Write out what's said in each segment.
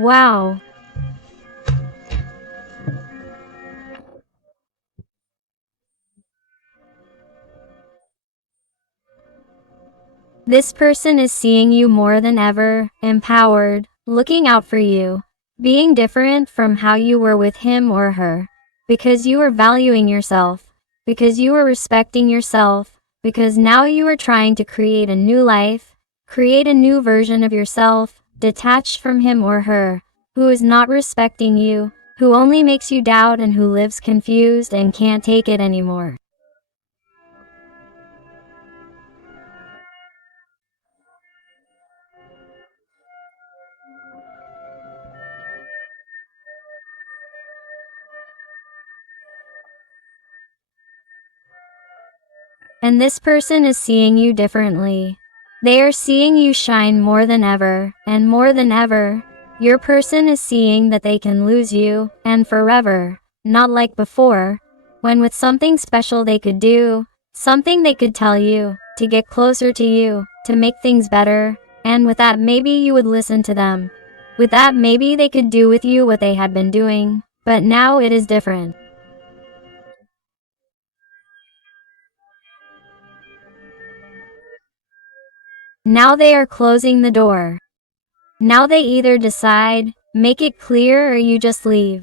Wow. This person is seeing you more than ever, empowered, looking out for you, being different from how you were with him or her. Because you are valuing yourself, because you are respecting yourself, because now you are trying to create a new life, create a new version of yourself, detached from him or her, who is not respecting you, who only makes you doubt and who lives confused and can't take it anymore. And this person is seeing you differently. They are seeing you shine more than ever, and more than ever, your person is seeing that they can lose you, and forever, not like before, when with something special they could do, something they could tell you, to get closer to you, to make things better, and with that maybe you would listen to them. With that maybe they could do with you what they had been doing, but now it is different. Now they are closing the door. Now they either decide, make it clear, or you just leave.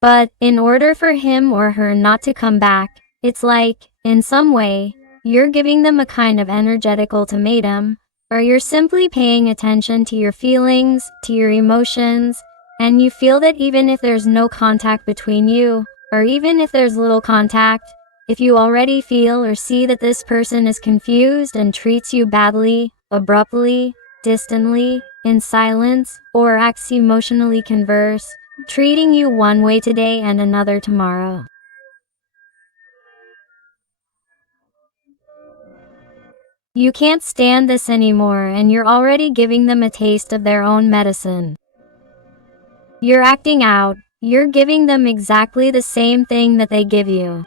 But, in order for him or her not to come back, it's like, in some way, you're giving them a kind of energetic ultimatum, or you're simply paying attention to your feelings, to your emotions, and you feel that even if there's no contact between you, or even if there's little contact, if you already feel or see that this person is confused and treats you badly, abruptly, distantly, in silence, or acts emotionally converse, treating you one way today and another tomorrow. You can't stand this anymore and you're already giving them a taste of their own medicine. You're acting out, you're giving them exactly the same thing that they give you.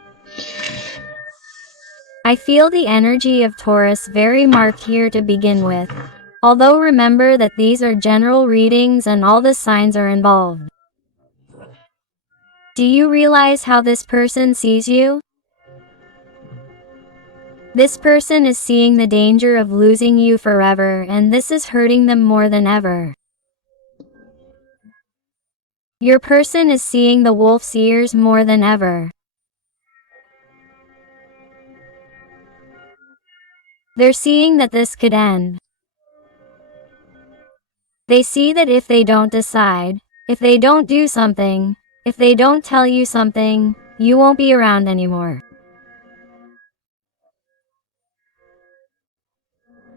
I feel the energy of Taurus very marked here to begin with. Although remember that these are general readings and all the signs are involved. Do you realize how this person sees you? This person is seeing the danger of losing you forever, and this is hurting them more than ever. Your person is seeing the wolf's ears more than ever. They're seeing that this could end. They see that if they don't decide, if they don't do something, if they don't tell you something, you won't be around anymore.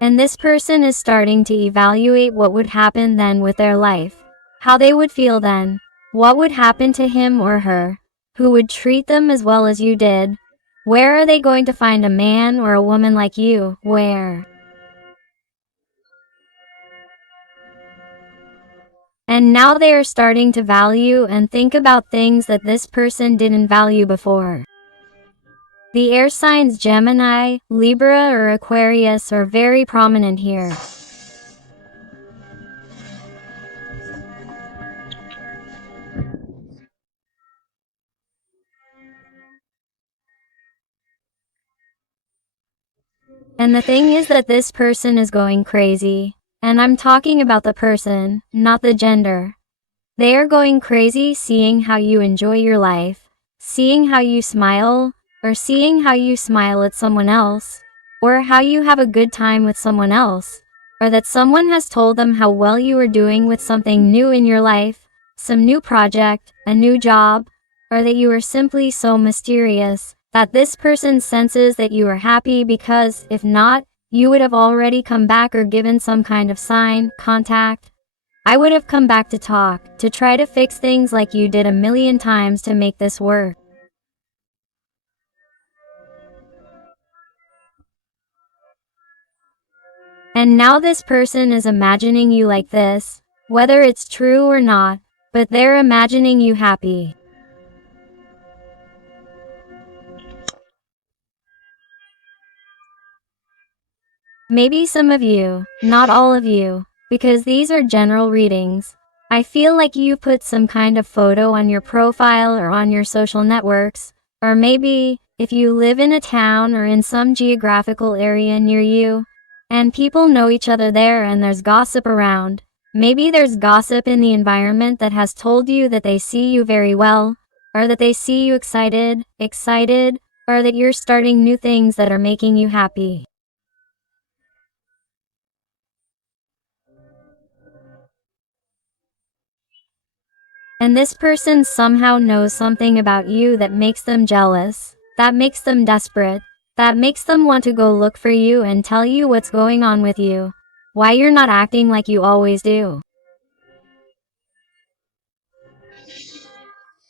And this person is starting to evaluate what would happen then with their life. How they would feel then. What would happen to him or her? Who would treat them as well as you did? Where are they going to find a man or a woman like you? Where? And now they are starting to value and think about things that this person didn't value before. The air signs Gemini, Libra, or Aquarius are very prominent here. And the thing is that this person is going crazy. And I'm talking about the person, not the gender. They are going crazy seeing how you enjoy your life, seeing how you smile, or seeing how you smile at someone else, or how you have a good time with someone else, or that someone has told them how well you are doing with something new in your life, some new project, a new job, or that you are simply so mysterious that this person senses that you are happy because, if not, you would have already come back or given some kind of sign, contact. I would have come back to talk, to try to fix things like you did a million times to make this work. And now this person is imagining you like this, whether it's true or not, but they're imagining you happy. Maybe some of you, not all of you, because these are general readings. I feel like you put some kind of photo on your profile or on your social networks, or maybe, if you live in a town or in some geographical area near you, and people know each other there and there's gossip around, maybe there's gossip in the environment that has told you that they see you very well, or that they see you excited, or that you're starting new things that are making you happy. And this person somehow knows something about you that makes them jealous, that makes them desperate, that makes them want to go look for you and tell you what's going on with you, why you're not acting like you always do.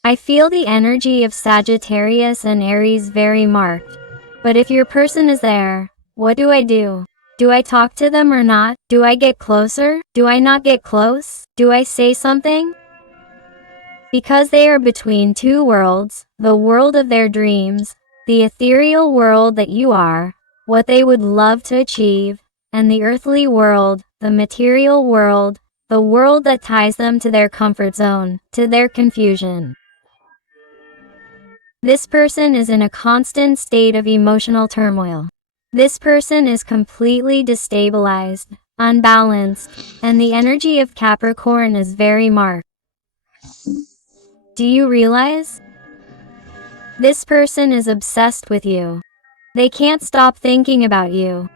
I feel the energy of Sagittarius and Aries very marked. But if your person is there, what do I do? Do I talk to them or not? Do I get closer? Do I not get close? Do I say something? Because they are between two worlds, the world of their dreams, the ethereal world that you are, what they would love to achieve, and the earthly world, the material world, the world that ties them to their comfort zone, to their confusion. This person is in a constant state of emotional turmoil. This person is completely destabilized, unbalanced, and the energy of Capricorn is very marked. Do you realize? This person is obsessed with you. They can't stop thinking about you.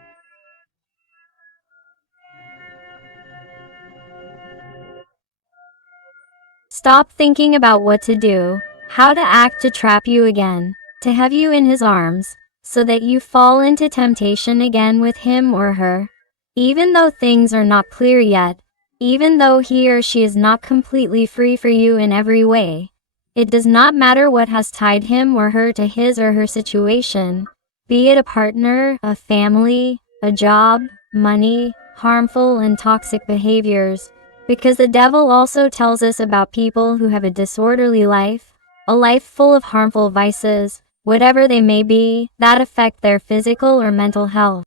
Stop thinking about what to do, how to act to trap you again, to have you in his arms, so that you fall into temptation again with him or her. Even though things are not clear yet, even though he or she is not completely free for you in every way, it does not matter what has tied him or her to his or her situation, be it a partner, a family, a job, money, harmful and toxic behaviors. Because the devil also tells us about people who have a disorderly life, a life full of harmful vices, whatever they may be, that affect their physical or mental health.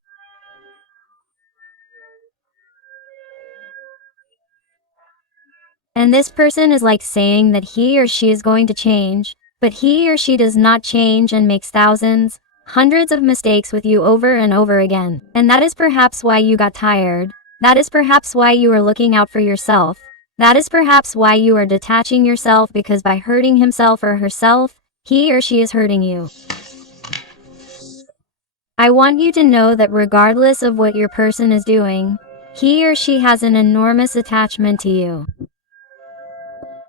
And this person is like saying that he or she is going to change, but he or she does not change and makes thousands, hundreds of mistakes with you over and over again. And that is perhaps why you got tired. That is perhaps why you are looking out for yourself. That is perhaps why you are detaching yourself, because by hurting himself or herself, he or she is hurting you. I want you to know that regardless of what your person is doing, he or she has an enormous attachment to you.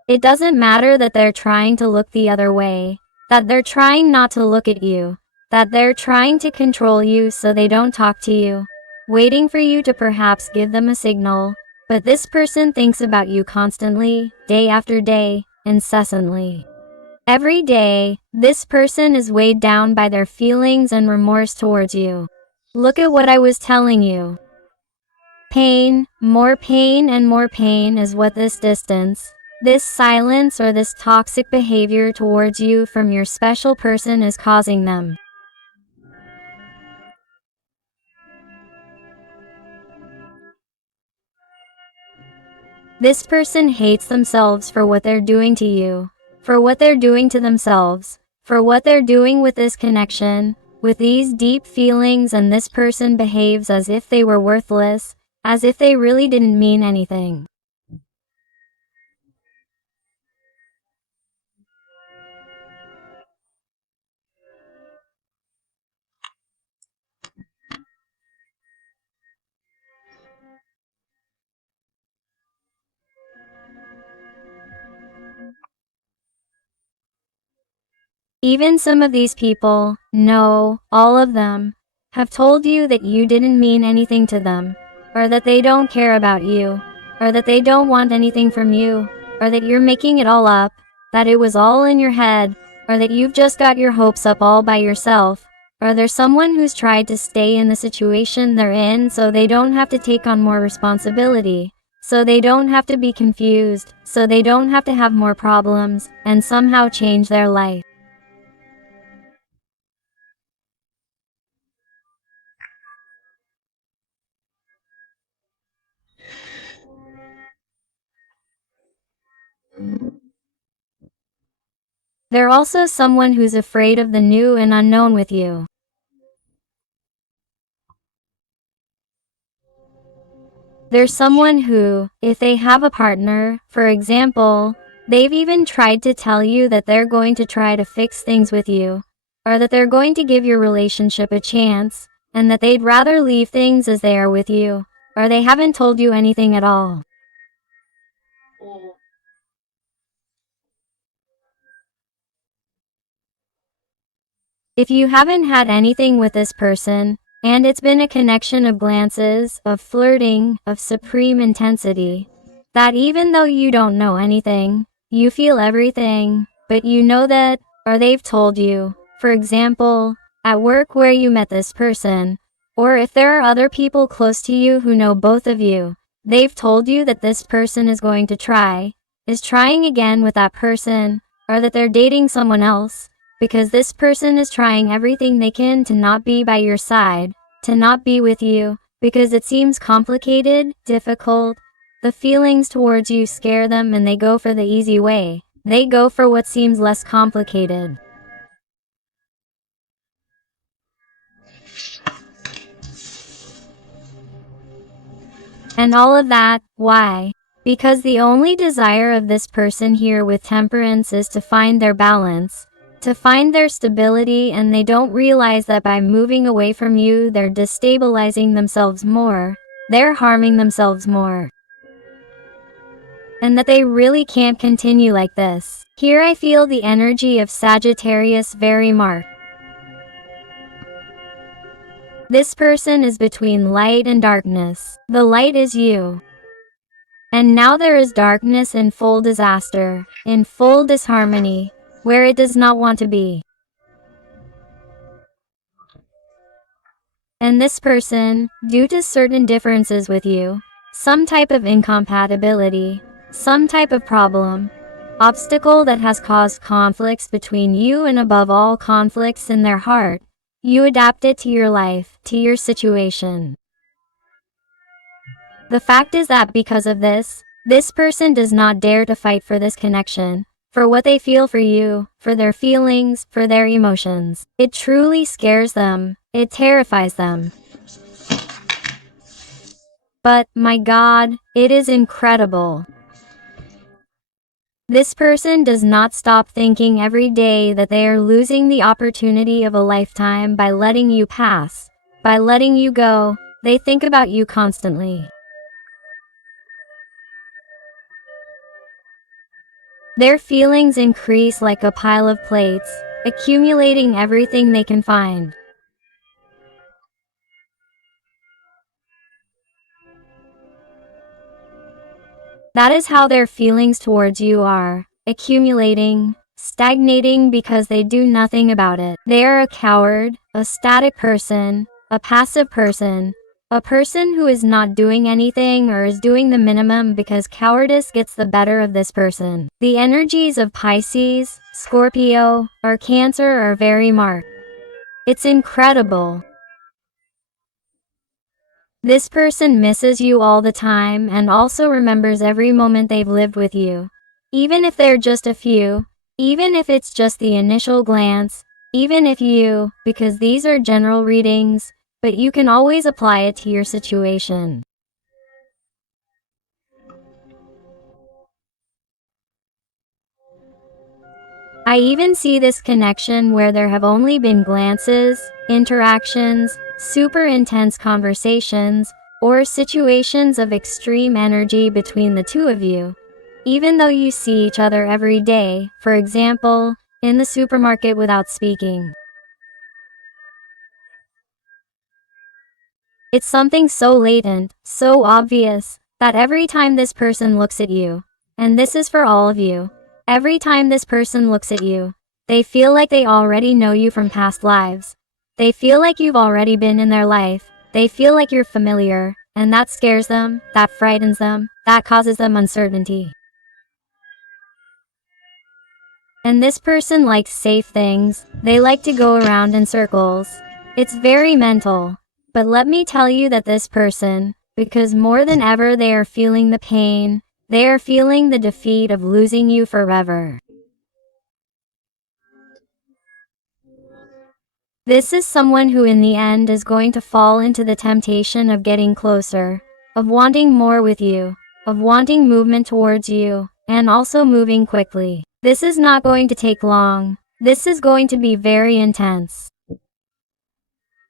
It doesn't matter that they're trying to look the other way, that they're trying not to look at you, that they're trying to control you so they don't talk to you, waiting for you to perhaps give them a signal, but this person thinks about you constantly, day after day, incessantly. Every day, this person is weighed down by their feelings and remorse towards you. Look at what I was telling you. Pain, and more pain is what this distance, this silence or this toxic behavior towards you from your special person is causing them. This person hates themselves for what they're doing to you, for what they're doing to themselves, for what they're doing with this connection, with these deep feelings, and this person behaves as if they were worthless, as if they really didn't mean anything. Even some of these people, no, all of them, have told you that you didn't mean anything to them, or that they don't care about you, or that they don't want anything from you, or that you're making it all up, that it was all in your head, or that you've just got your hopes up all by yourself, or there's someone who's tried to stay in the situation they're in so they don't have to take on more responsibility, so they don't have to be confused, so they don't have to have more problems, and somehow change their life. They're also someone who's afraid of the new and unknown with you. They're someone who, if they have a partner, for example, they've even tried to tell you that they're going to try to fix things with you, or that they're going to give your relationship a chance, and that they'd rather leave things as they are with you, or they haven't told you anything at all. If you haven't had anything with this person, and it's been a connection of glances, of flirting, of supreme intensity, that even though you don't know anything, you feel everything, but you know that, or they've told you, for example, at work where you met this person, or if there are other people close to you who know both of you, they've told you that this person is going to is trying again with that person, or that they're dating someone else, because this person is trying everything they can to not be by your side, to not be with you, because it seems complicated, difficult. The feelings towards you scare them and they go for the easy way. They go for what seems less complicated. And all of that, why? Because the only desire of this person here with temperance is to find their balance, to find their stability, and they don't realize that by moving away from you, they're destabilizing themselves more, they're harming themselves more, and that they really can't continue like this. Here I feel the energy of Sagittarius very marked. This person is between light and darkness. The light is you. And now there is darkness in full disaster, in full disharmony, where it does not want to be. And this person, due to certain differences with you, some type of incompatibility, some type of problem, obstacle that has caused conflicts between you, and above all conflicts in their heart, you adapt it to your life, to your situation. The fact is that because of this person does not dare to fight for this connection, for what they feel for you, for their feelings, for their emotions. It truly scares them. It terrifies them. But, my God, it is incredible. This person does not stop thinking every day that they are losing the opportunity of a lifetime by letting you pass, by letting you go. They think about you constantly. Their feelings increase like a pile of plates, accumulating everything they can find. That is how their feelings towards you are, accumulating, stagnating because they do nothing about it. They are a coward, a static person, a passive person, a person who is not doing anything or is doing the minimum because cowardice gets the better of this person. The energies of Pisces, Scorpio, or Cancer are very marked. It's incredible. This person misses you all the time and also remembers every moment they've lived with you. Even if they're just a few, even if it's just the initial glance, even if you, because these are general readings, but you can always apply it to your situation. I even see this connection where there have only been glances, interactions, super intense conversations, or situations of extreme energy between the two of you. Even though you see each other every day, for example, in the supermarket without speaking. It's something so latent, so obvious, that every time this person looks at you, and this is for all of you, every time this person looks at you, they feel like they already know you from past lives. They feel like you've already been in their life. They feel like you're familiar, and that scares them, that frightens them, that causes them uncertainty. And this person likes safe things. They like to go around in circles. It's very mental. But let me tell you that this person, because more than ever they are feeling the pain, they are feeling the defeat of losing you forever. This is someone who in the end is going to fall into the temptation of getting closer, of wanting more with you, of wanting movement towards you, and also moving quickly. This is not going to take long. This is going to be very intense.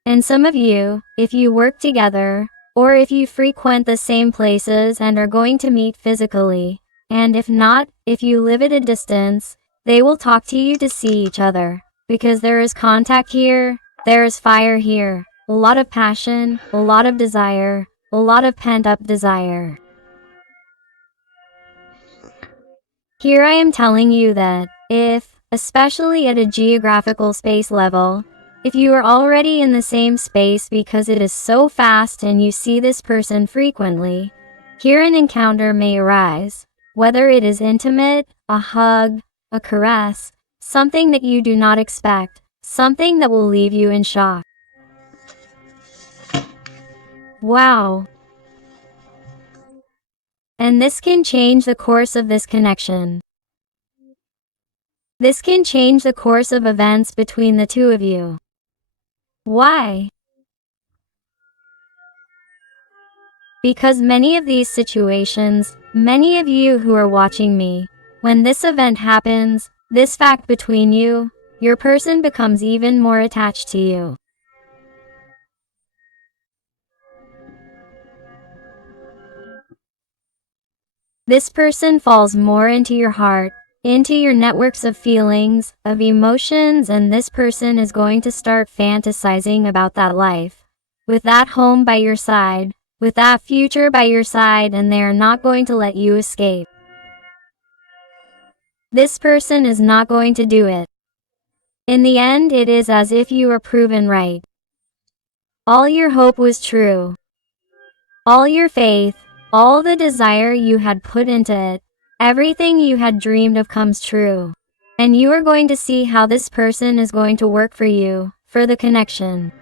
And some of you, if you work together, or if you frequent the same places and are going to meet physically, and if not, if you live at a distance, they will talk to you to see each other. Because there is contact here, there is fire here, a lot of passion, a lot of desire, a lot of pent-up desire. Here I am telling you that, if, especially at a geographical space level, if you are already in the same space because it is so fast and you see this person frequently, here an encounter may arise, whether it is intimate, a hug, a caress, something that you do not expect, something that will leave you in shock. Wow. And this can change the course of this connection. This can change the course of events between the two of you. Why? Because many of these situations, many of you who are watching me, when this event happens, this fact between you, your person becomes even more attached to you. This person falls more into your heart, into your networks of feelings, of emotions, and this person is going to start fantasizing about that life, with that home by your side, with that future by your side, and they are not going to let you escape. This person is not going to do it. In the end, it is as if you were proven right. All your hope was true. All your faith, all the desire you had put into it, everything you had dreamed of comes true. And you are going to see how this person is going to work for you, for the connection.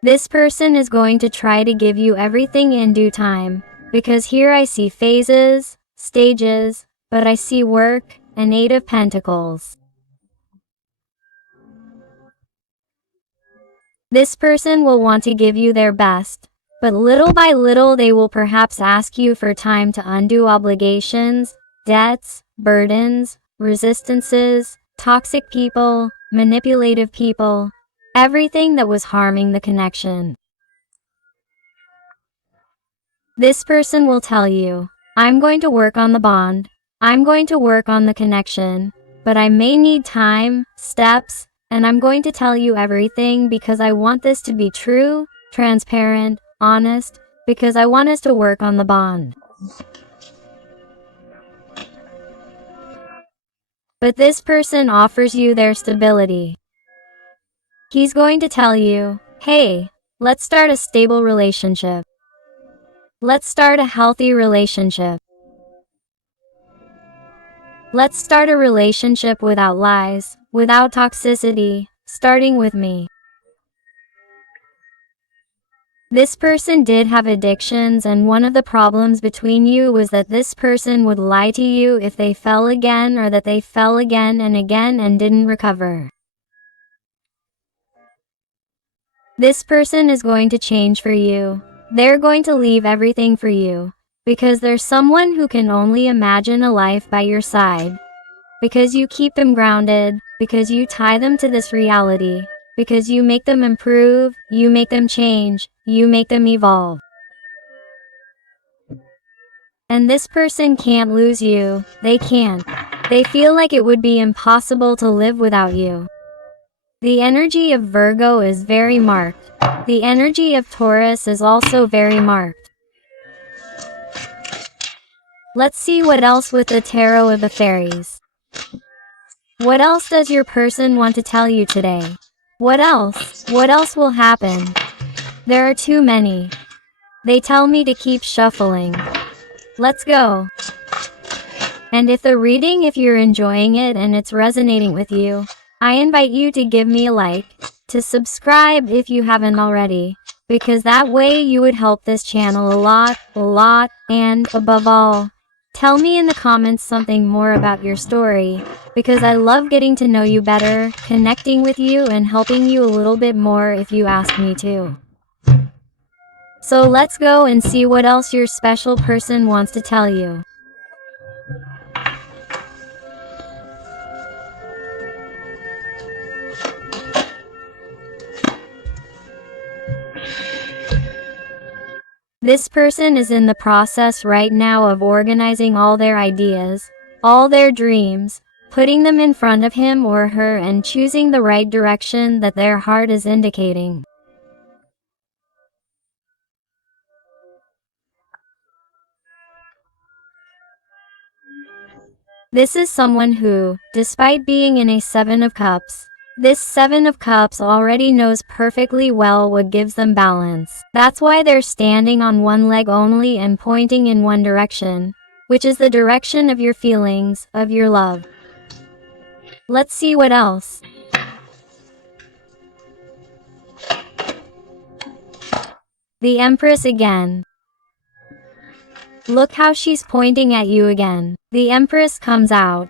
This person is going to try to give you everything in due time, because here I see phases, stages, but I see work, an 8 of Pentacles. This person will want to give you their best, but little by little they will perhaps ask you for time to undo obligations, debts, burdens, resistances, toxic people, manipulative people, everything that was harming the connection. This person will tell you, I'm going to work on the bond, I'm going to work on the connection, but I may need time, steps, and I'm going to tell you everything because I want this to be true, transparent, honest, because I want us to work on the bond. But this person offers you their stability. He's going to tell you, hey, let's start a stable relationship. Let's start a healthy relationship. Let's start a relationship without lies, without toxicity, starting with me. This person did have addictions, and one of the problems between you was that this person would lie to you if they fell again, or that they fell again and didn't recover. This person is going to change for you. They're going to leave everything for you, because there's someone who can only imagine a life by your side. Because you keep them grounded, because you tie them to this reality, because you make them improve, you make them change, you make them evolve. And this person can't lose you, they can't. They feel like it would be impossible to live without you. The energy of Virgo is very marked. The energy of Taurus is also very marked. Let's see what else with the Tarot of the Fairies. What else does your person want to tell you today? What else? What else will happen? There are too many. They tell me to keep shuffling. Let's go. And if you're enjoying it and it's resonating with you, I invite you to give me a like, to subscribe if you haven't already, because that way you would help this channel a lot, and above all, Tell me in the comments something more about your story, because I love getting to know you better, connecting with you and helping you a little bit more if you ask me to. So let's go and see what else your special person wants to tell you. This person is in the process right now of organizing all their ideas, all their dreams, putting them in front of him or her and choosing the right direction that their heart is indicating. This is someone who, despite being in a Seven of Cups, this Seven of Cups already knows perfectly well what gives them balance. That's why they're standing on one leg only and pointing in one direction, which is the direction of your feelings, of your love. Let's see what else. The Empress again. Look how she's pointing at you again. The Empress comes out.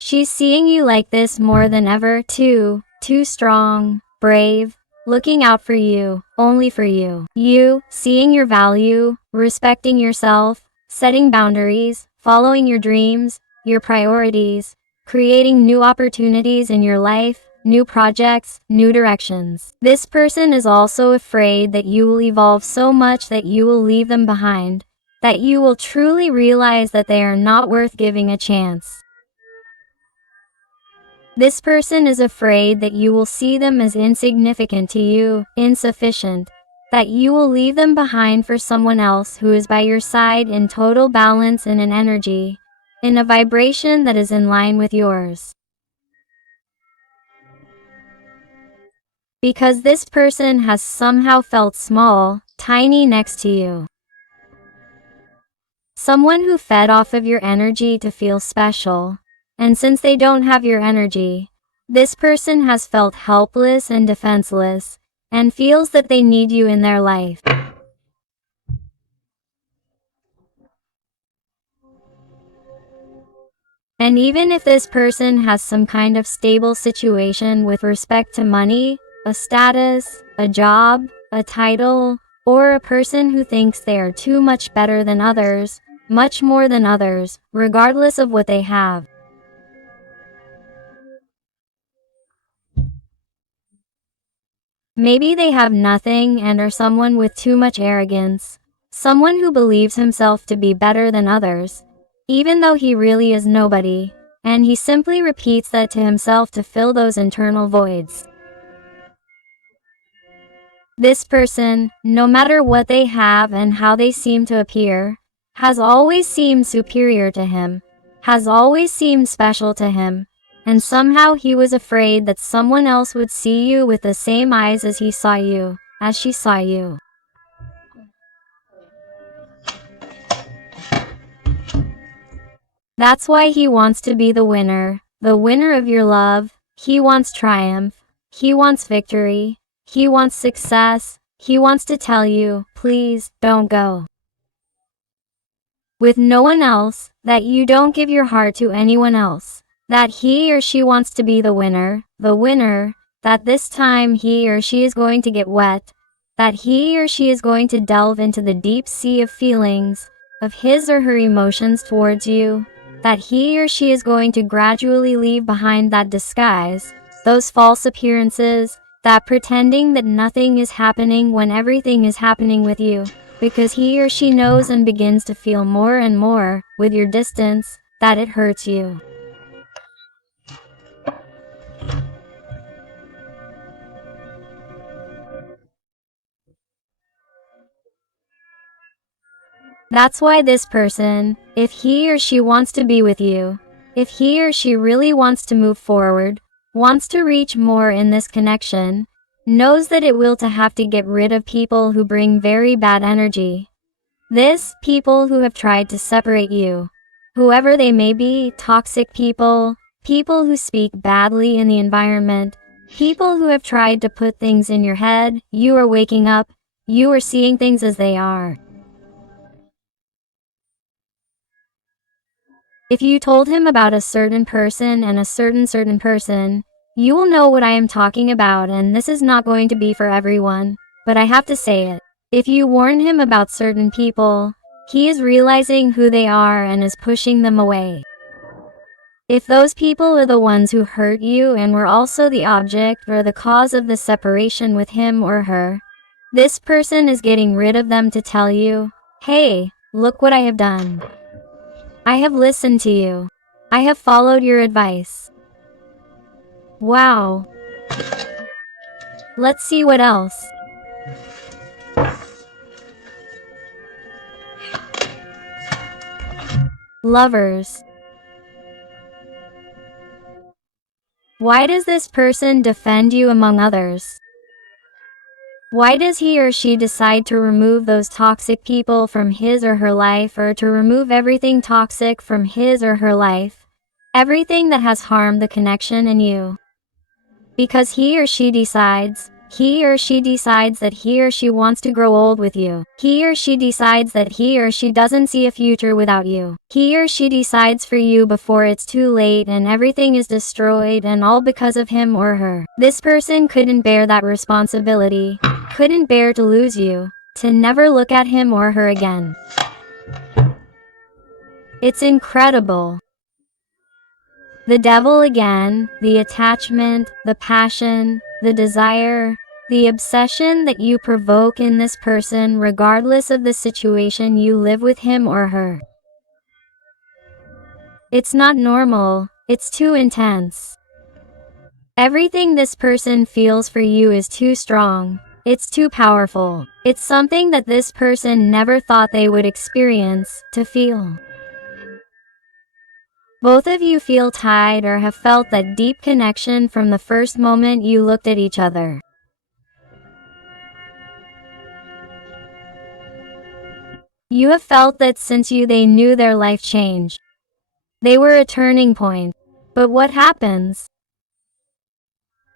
She's seeing you like this more than ever, too strong, brave, looking out for you, only for you. You, seeing your value, respecting yourself, setting boundaries, following your dreams, your priorities, creating new opportunities in your life, new projects, new directions. This person is also afraid that you will evolve so much that you will leave them behind, that you will truly realize that they are not worth giving a chance. This person is afraid that you will see them as insignificant to you, insufficient, that you will leave them behind for someone else who is by your side in total balance and in energy, in a vibration that is in line with yours. Because this person has somehow felt small, tiny next to you. Someone who fed off of your energy to feel special. And since they don't have your energy, this person has felt helpless and defenseless, and feels that they need you in their life. And even if this person has some kind of stable situation with respect to money, a status, a job, a title, or a person who thinks they are too much better than others, much more than others, regardless of what they have. Maybe they have nothing and are someone with too much arrogance, someone who believes himself to be better than others, even though he really is nobody, and he simply repeats that to himself to fill those internal voids. This person, no matter what they have and how they seem to appear, has always seemed superior to him, has always seemed special to him, and somehow he was afraid that someone else would see you with the same eyes as he saw you, as she saw you. That's why he wants to be the winner of your love. He wants triumph, he wants victory, he wants success, he wants to tell you, please, don't go. With no one else, that you don't give your heart to anyone else, that he or she wants to be the winner, that this time he or she is going to get wet, that he or she is going to delve into the deep sea of feelings, of his or her emotions towards you, that he or she is going to gradually leave behind that disguise, those false appearances, that pretending that nothing is happening when everything is happening with you, because he or she knows and begins to feel more and more, with your distance, that it hurts you. That's why this person, if he or she wants to be with you, if he or she really wants to move forward, wants to reach more in this connection, knows that it will to have to get rid of people who bring very bad energy. People who have tried to separate you, whoever they may be, toxic people, people who speak badly in the environment, people who have tried to put things in your head, you are waking up, you are seeing things as they are. If you told him about a certain person and a certain person, you will know what I am talking about, and this is not going to be for everyone, but I have to say it. If you warn him about certain people, he is realizing who they are and is pushing them away. If those people are the ones who hurt you and were also the object or the cause of the separation with him or her, this person is getting rid of them to tell you, hey, look what I have done. I have listened to you. I have followed your advice. Wow. Let's see what else. Lovers. Why does this person defend you among others? Why does he or she decide to remove those toxic people from his or her life, or to remove everything toxic from his or her life? Everything that has harmed the connection in you. Because he or she decides that he or she wants to grow old with you. He or she decides that he or she doesn't see a future without you. He or she decides for you before it's too late and everything is destroyed, and all because of him or her. This person couldn't bear that responsibility, couldn't bear to lose you, to never look at him or her again. It's incredible. The devil again, the attachment, the passion, the desire, the obsession that you provoke in this person regardless of the situation you live with him or her. It's not normal, it's too intense. Everything this person feels for you is too strong, it's too powerful. It's something that this person never thought they would experience, to feel. Both of you feel tied or have felt that deep connection from the first moment you looked at each other. You have felt that since they knew their life changed. They were a turning point. But what happens?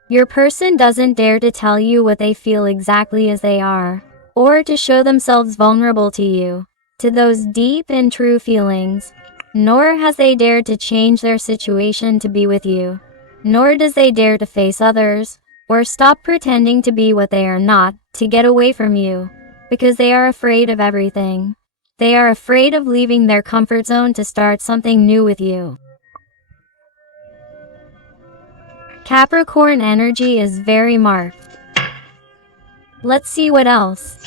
Your person doesn't dare to tell you what they feel exactly as they are, or to show themselves vulnerable to you, to those deep and true feelings. Nor has they dared to change their situation to be with you. Nor does they dare to face others, or stop pretending to be what they are not, to get away from you, because they are afraid of everything. They are afraid of leaving their comfort zone to start something new with you. Capricorn energy is very marked. Let's see what else.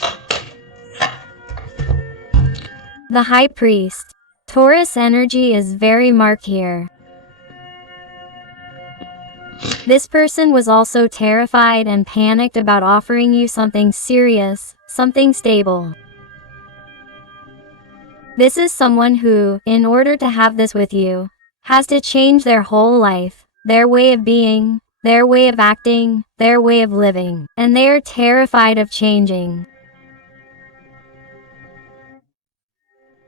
The High Priest. Taurus energy is very marked here. This person was also terrified and panicked about offering you something serious, something stable. This is someone who, in order to have this with you, has to change their whole life, their way of being, their way of acting, their way of living, and they are terrified of changing.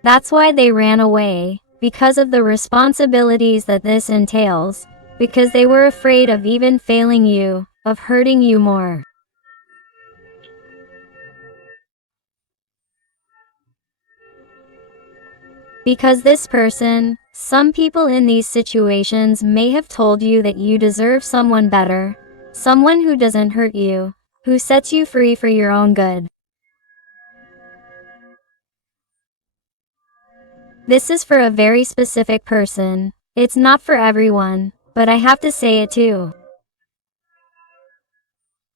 That's why they ran away, because of the responsibilities that this entails, because they were afraid of even failing you, of hurting you more. Because this person, some people in these situations may have told you that you deserve someone better, someone who doesn't hurt you, who sets you free for your own good. This is for a very specific person. It's not for everyone, but I have to say it too.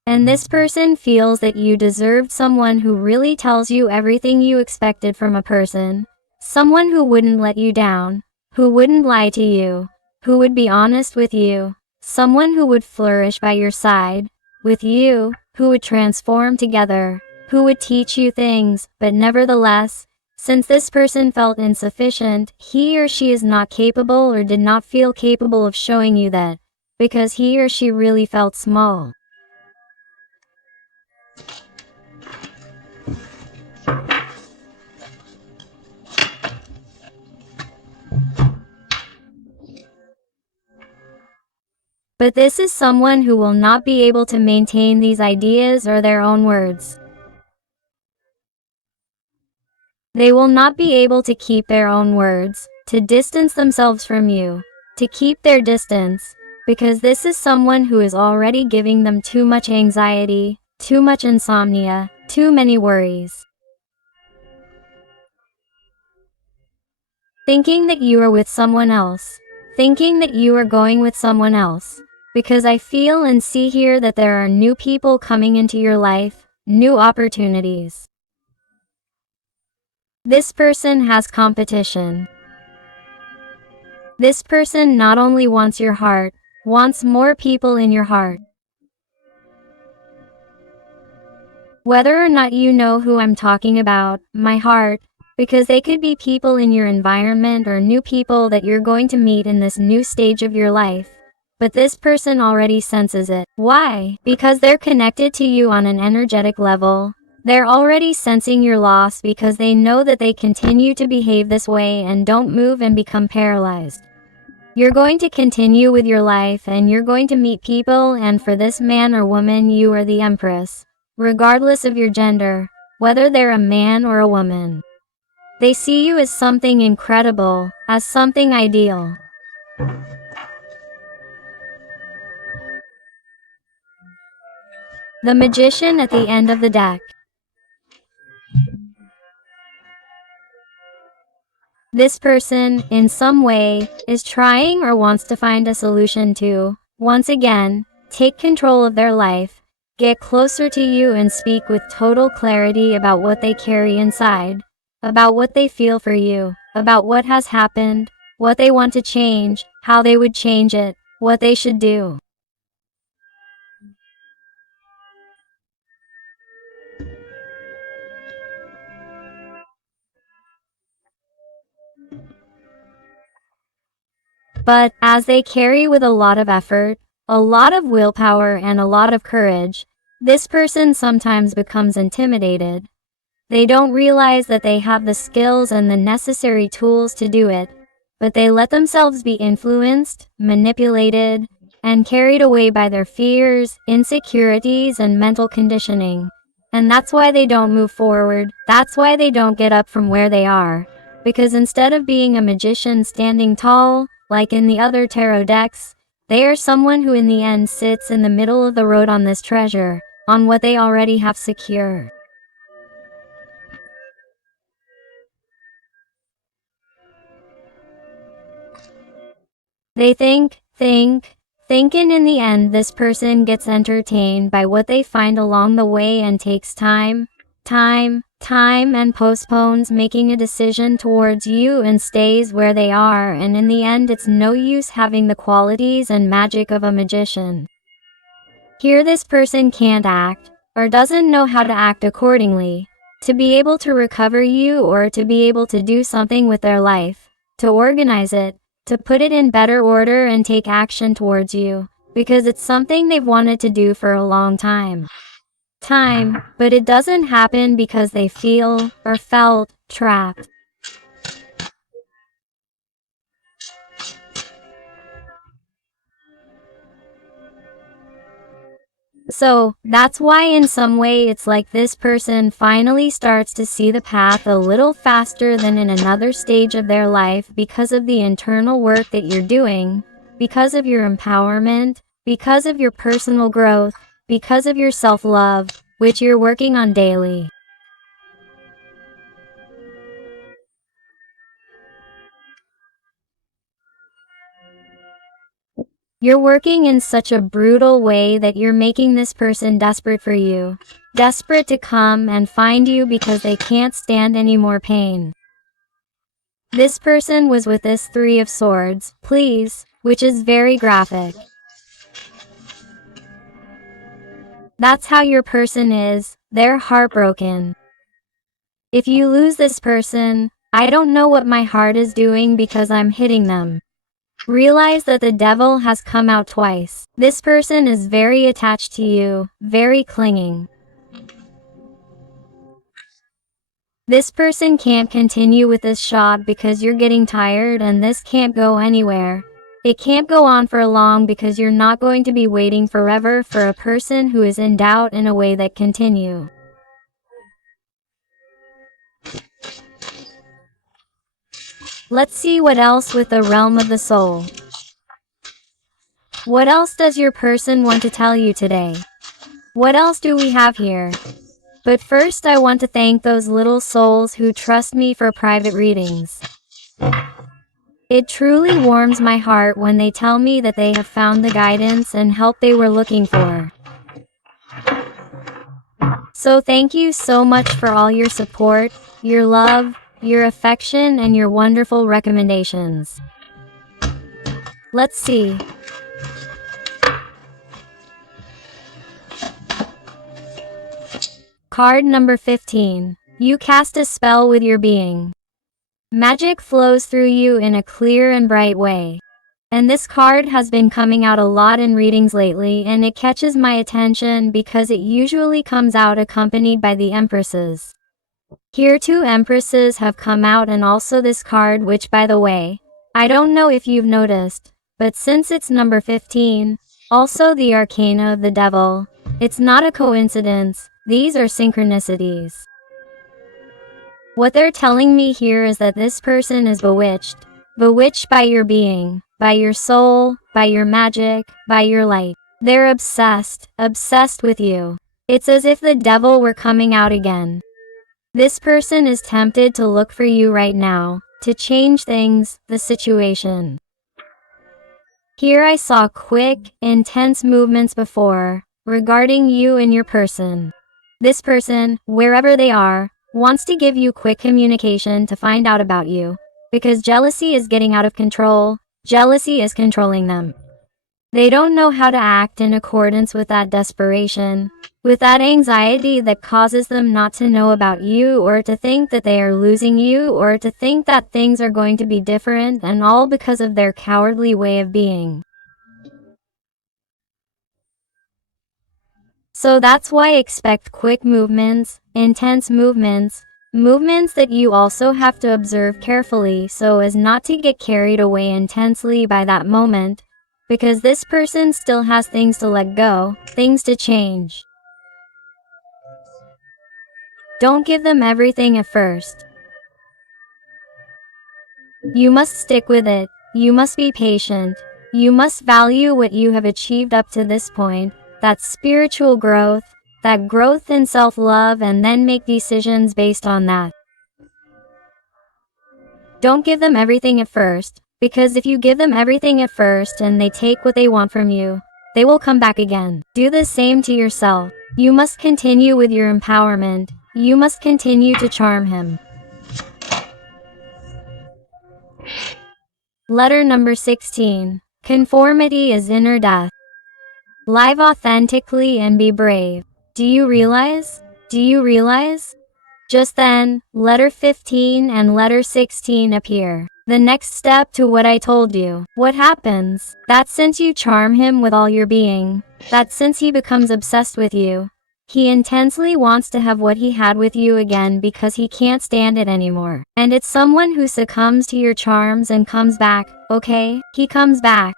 And this person feels that you deserved someone who really tells you everything you expected from a person, someone who wouldn't let you down, who wouldn't lie to you, who would be honest with you, someone who would flourish by your side, with you, who would transform together, who would teach you things, but nevertheless, since this person felt insufficient, he or she is not capable or did not feel capable of showing you that, because he or she really felt small. But this is someone who will not be able to maintain these ideas or their own words. They will not be able to keep their own words, to distance themselves from you, to keep their distance, because this is someone who is already giving them too much anxiety, too much insomnia, too many worries. Thinking that you are with someone else, thinking that you are going with someone else, because I feel and see here that there are new people coming into your life, new opportunities. This person has competition. This person not only wants your heart, wants more people in your heart. Whether or not you know who I'm talking about, my heart, because they could be people in your environment or new people that you're going to meet in this new stage of your life. But this person already senses it. Why? Because they're connected to you on an energetic level. They're already sensing your loss because they know that they continue to behave this way and don't move and become paralyzed. You're going to continue with your life and you're going to meet people, and for this man or woman you are the empress, regardless of your gender, whether they're a man or a woman. They see you as something incredible, as something ideal. The Magician at the end of the deck. This person, in some way, is trying or wants to find a solution to, once again, take control of their life, get closer to you and speak with total clarity about what they carry inside, about what they feel for you, about what has happened, what they want to change, how they would change it, what they should do. But, as they carry with a lot of effort, a lot of willpower and a lot of courage, this person sometimes becomes intimidated. They don't realize that they have the skills and the necessary tools to do it, but they let themselves be influenced, manipulated, and carried away by their fears, insecurities, and mental conditioning. And that's why they don't move forward, that's why they don't get up from where they are. Because instead of being a magician standing tall, like in the other tarot decks, they are someone who in the end sits in the middle of the road on this treasure, on what they already have secure. They think, and in the end this person gets entertained by what they find along the way and takes time, and postpones making a decision towards you and stays where they are, and in the end it's no use having the qualities and magic of a magician. Here this person can't act, or doesn't know how to act accordingly, to be able to recover you or to be able to do something with their life, to organize it, to put it in better order and take action towards you, because it's something they've wanted to do for a long time. But it doesn't happen because they feel, or felt, trapped. So, that's why in some way it's like this person finally starts to see the path a little faster than in another stage of their life because of the internal work that you're doing, because of your empowerment, because of your personal growth, because of your self-love, which you're working on daily. You're working in such a brutal way that you're making this person desperate for you. Desperate to come and find you because they can't stand any more pain. This person was with this Three of Swords, please, which is very graphic. That's how your person is, they're heartbroken. If you lose this person, I don't know what my heart is doing because I'm hitting them. Realize that the devil has come out twice. This person is very attached to you, very clinging. This person can't continue with this shot because you're getting tired, and this can't go anywhere. It can't go on for long because you're not going to be waiting forever for a person who is in doubt in a way that continue. Let's see what else with the realm of the soul. What else does your person want to tell you today? What else do we have here? But first I want to thank those little souls who trust me for private readings. It truly warms my heart when they tell me that they have found the guidance and help they were looking for. So thank you so much for all your support, your love, your affection, and your wonderful recommendations. Let's see. Card number 15. You cast a spell with your being. Magic flows through you in a clear and bright way. And this card has been coming out a lot in readings lately, and it catches my attention because it usually comes out accompanied by the Empresses. Here 2 Empresses have come out, and also this card, which by the way, I don't know if you've noticed, but since it's number 15, also the Arcana of the Devil, it's not a coincidence, these are synchronicities. What they're telling me here is that this person is bewitched. Bewitched by your being, by your soul, by your magic, by your light. They're obsessed with you. It's as if the devil were coming out again. This person is tempted to look for you right now, to change things, the situation. Here I saw quick, intense movements before, regarding you and your person. This person, wherever they are, wants to give you quick communication to find out about you, because jealousy is getting out of control, jealousy is controlling them. They don't know how to act in accordance with that desperation, with that anxiety that causes them not to know about you, or to think that they are losing you, or to think that things are going to be different, and all because of their cowardly way of being. So that's why I expect quick movements, intense movements, movements that you also have to observe carefully so as not to get carried away intensely by that moment, because this person still has things to let go, things to change. Don't give them everything at first. You must stick with it, you must be patient, you must value what you have achieved up to this point, that spiritual growth, that growth in self-love, and then make decisions based on that. Don't give them everything at first, because if you give them everything at first and they take what they want from you, they will come back again. Do the same to yourself. You must continue with your empowerment. You must continue to charm him. Letter number 16. Conformity is inner death. Live authentically and be brave. Do you realize? Do you realize? Just then, letter 15 and letter 16 appear. The next step to what I told you. What happens? That since you charm him with all your being, that since he becomes obsessed with you, he intensely wants to have what he had with you again because he can't stand it anymore. And it's someone who succumbs to your charms and comes back, okay? He comes back.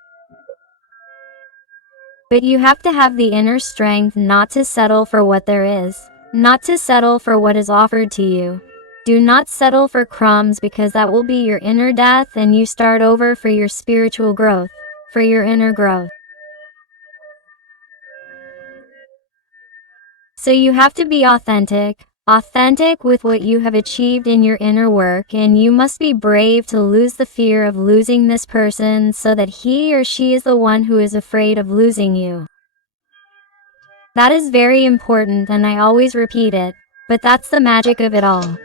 But you have to have the inner strength not to settle for what there is, not to settle for what is offered to you. Do not settle for crumbs, because that will be your inner death and you start over for your spiritual growth, for your inner growth. So you have to be authentic with what you have achieved in your inner work, and you must be brave to lose the fear of losing this person so that he or she is the one who is afraid of losing you. That is very important, and I always repeat it, but that's the magic of it all.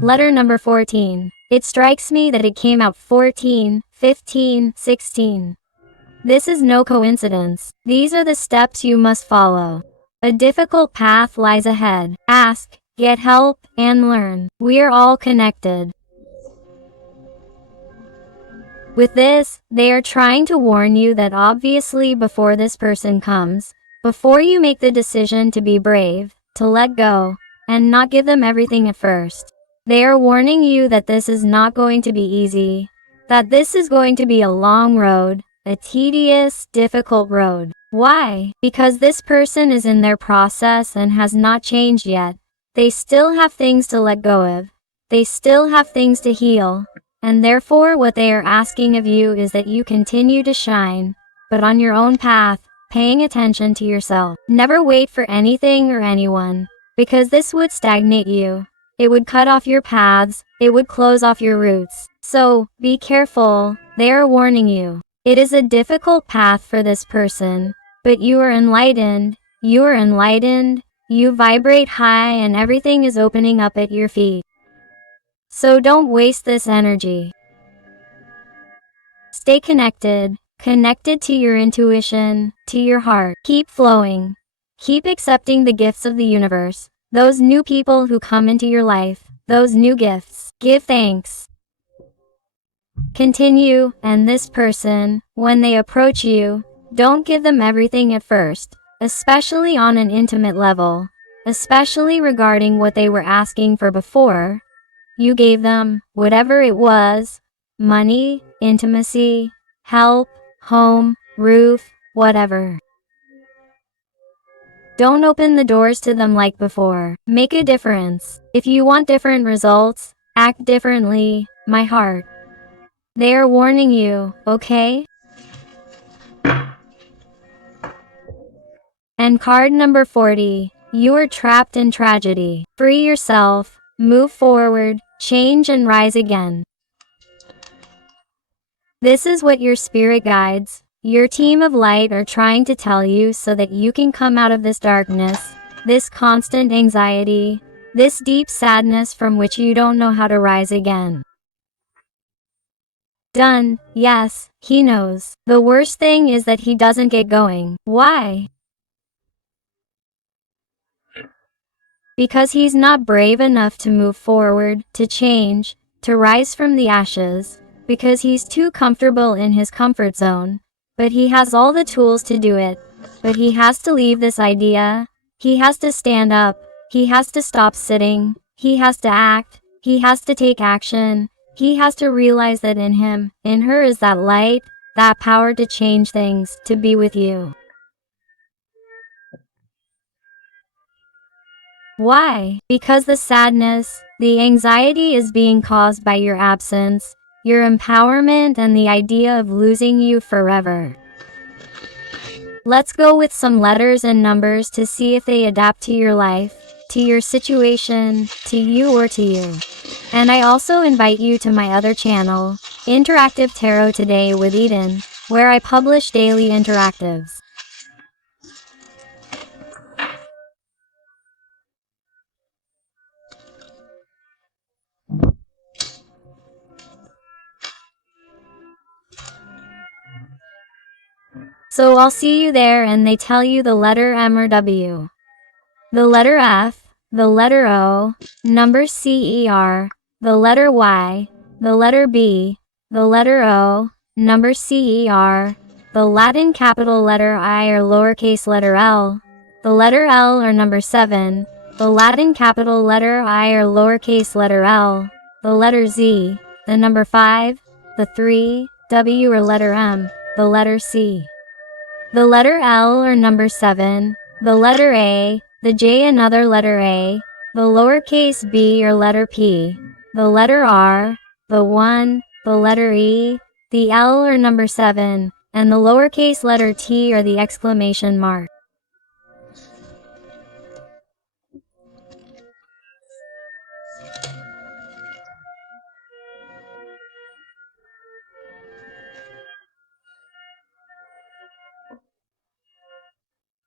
Letter number 14. It strikes me that it came out 14, 15, 16. This is no coincidence. These are the steps you must follow. A difficult path lies ahead. Ask, get help, and learn. We are all connected. With this, they are trying to warn you that obviously before this person comes, before you make the decision to be brave, to let go, and not give them everything at first, they are warning you that this is not going to be easy, that this is going to be a long road, a tedious, difficult road. Why? Because this person is in their process and has not changed yet. They still have things to let go of. They still have things to heal, and therefore what they are asking of you is that you continue to shine, but on your own path, paying attention to yourself. Never wait for anything or anyone, because this would stagnate you. It would cut off your paths, it would close off your roots. So, be careful, they are warning you. It is a difficult path for this person, but you are enlightened, you vibrate high and everything is opening up at your feet. So don't waste this energy. Stay connected to your intuition, to your heart. Keep flowing. Keep accepting the gifts of the universe. Those new people who come into your life, those new gifts. Give thanks. Continue, and this person, when they approach you, don't give them everything at first, especially on an intimate level, especially regarding what they were asking for before. You gave them whatever it was, money, intimacy, help, home, roof, whatever. Don't open the doors to them like before. Make a difference. If you want different results, act differently, my heart. They are warning you, okay? And card number 40. You are trapped in tragedy. Free yourself, move forward, change and rise again. This is what your spirit guides, your team of light are trying to tell you so that you can come out of this darkness, this constant anxiety, this deep sadness from which you don't know how to rise again. Done. Yes, he knows. The worst thing is that he doesn't get going. Why? Because he's not brave enough to move forward, to change, to rise from the ashes, because he's too comfortable in his comfort zone. But he has all the tools to do it. But he has to leave this idea. He has to stand up. He has to stop sitting. He has to act. He has to take action. He has to realize that in him, in her is that light, that power to change things, to be with you. Why? Because the sadness, the anxiety is being caused by your absence, your empowerment and the idea of losing you forever. Let's go with some letters and numbers to see if they adapt to your life, to your situation, to you or to you. And I also invite you to my other channel, Interactive Tarot Today with Eden, where I publish daily interactives. So I'll see you there and they tell you the letter M or W. The letter F, the letter O, number CER, the letter Y, the letter B, the letter O, number CER, the Latin capital letter I or lowercase letter L, the letter L or number 7, the Latin capital letter I or lowercase letter L, the letter Z, the number 5, the 3, W or letter M, the letter C. The letter L or number 7, the letter A, the J another letter A, the lowercase b or letter P, the letter R, the 1, the letter E, the L or number 7, and the lowercase letter T or the exclamation mark.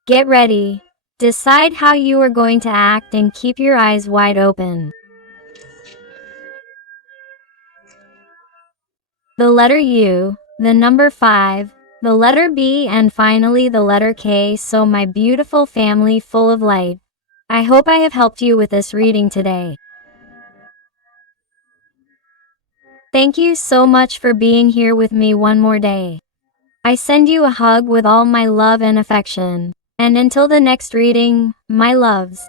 Get ready. Decide how you are going to act and keep your eyes wide open. The letter U, the number 5, the letter B and finally the letter K. So my beautiful family full of light, I hope I have helped you with this reading today. Thank you so much for being here with me one more day. I send you a hug with all my love and affection. And until the next reading, my loves.